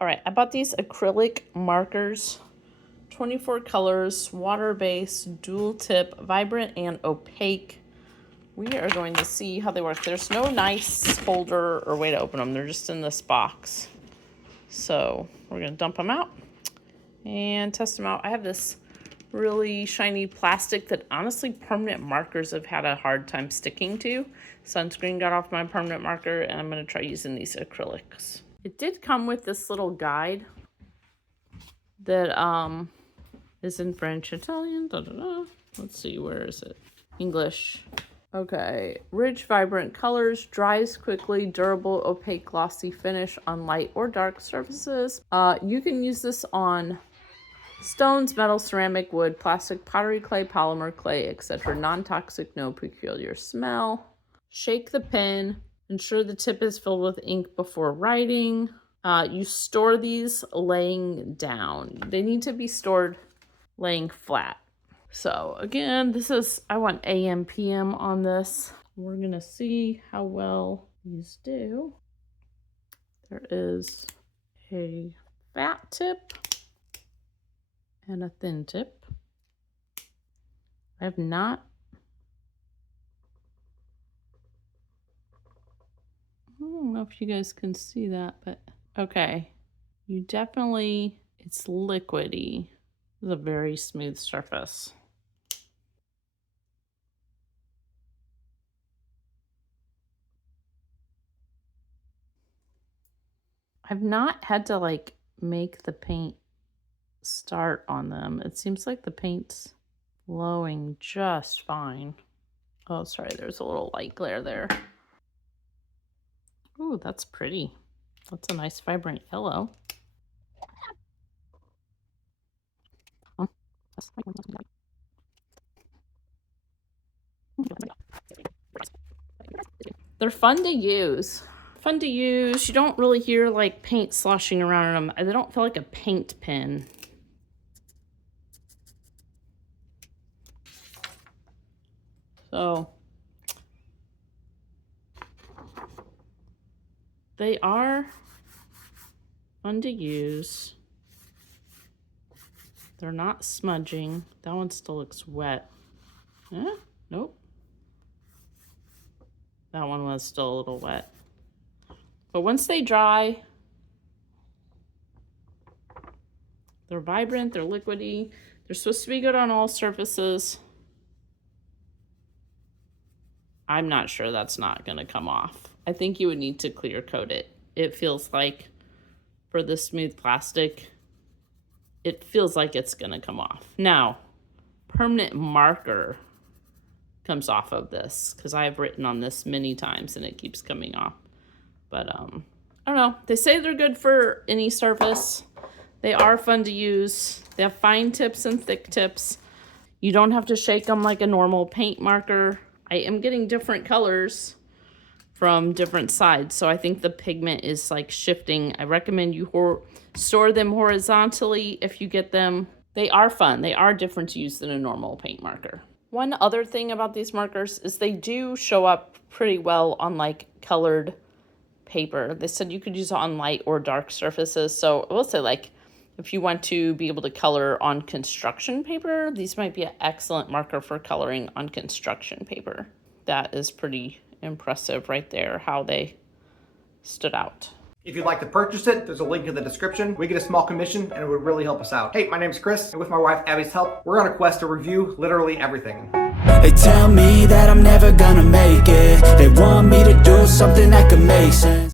All right, I bought these acrylic markers, 24 colors, water-based, dual tip, vibrant, and opaque. We are going to see how they work. There's no nice holder or way to open them. They're just in this box. So we're gonna dump them out and test them out. I have this really shiny plastic that honestly permanent markers have had a hard time sticking to. Sunscreen got off my permanent marker, and I'm gonna try using these acrylics. It did come with this little guide that is in French, Italian, Let's see, where is it? English. Okay, rich, vibrant colors, dries quickly, durable, opaque, glossy finish on light or dark surfaces. You can use this on stones, metal, ceramic, wood, plastic, pottery, clay, polymer, clay, etc. Non-toxic, no peculiar smell. Shake the pen. Ensure the tip is filled with ink before writing. You store these laying down. They need to be stored laying flat. So again, I want AM, PM on this. We're gonna see how well these do. There is a fat tip and a thin tip. I don't know if you guys can see that, but okay. It's liquidy. It's a very smooth surface. I've not had to make the paint start on them. It seems like the paint's flowing just fine. Oh, sorry, there's a little light glare there. Ooh, that's pretty. That's a nice vibrant yellow. They're fun to use. You don't really hear paint sloshing around in them. They don't feel like a paint pen. So they are fun to use. They're not smudging. That one still looks wet. Nope. That one was still a little wet. But once they dry, they're vibrant, they're liquidy. They're supposed to be good on all surfaces. I'm not sure that's not gonna come off. I think you would need to clear coat it. It feels like, for the smooth plastic, it feels like it's gonna come off. Now, permanent marker comes off of this because I've written on this many times and it keeps coming off. But I don't know. They say they're good for any surface. They are fun to use. They have fine tips and thick tips. You don't have to shake them like a normal paint marker. I am getting different colors from different sides, so I think the pigment is shifting. I recommend you store them horizontally if you get them. They are fun. They are different to use than a normal paint marker. One other thing about these markers is they do show up pretty well on colored paper. They said you could use it on light or dark surfaces. So I will say if you want to be able to color on construction paper, these might be an excellent marker for coloring on construction paper. That is pretty impressive right there, how they stood out. If you'd like to purchase it, there's a link in the description. We get a small commission and it would really help us out. Hey, my name's Chris, and with my wife Abby's help, we're on a quest to review literally everything. They tell me that I'm never gonna make it. They want me to do something that could make sense.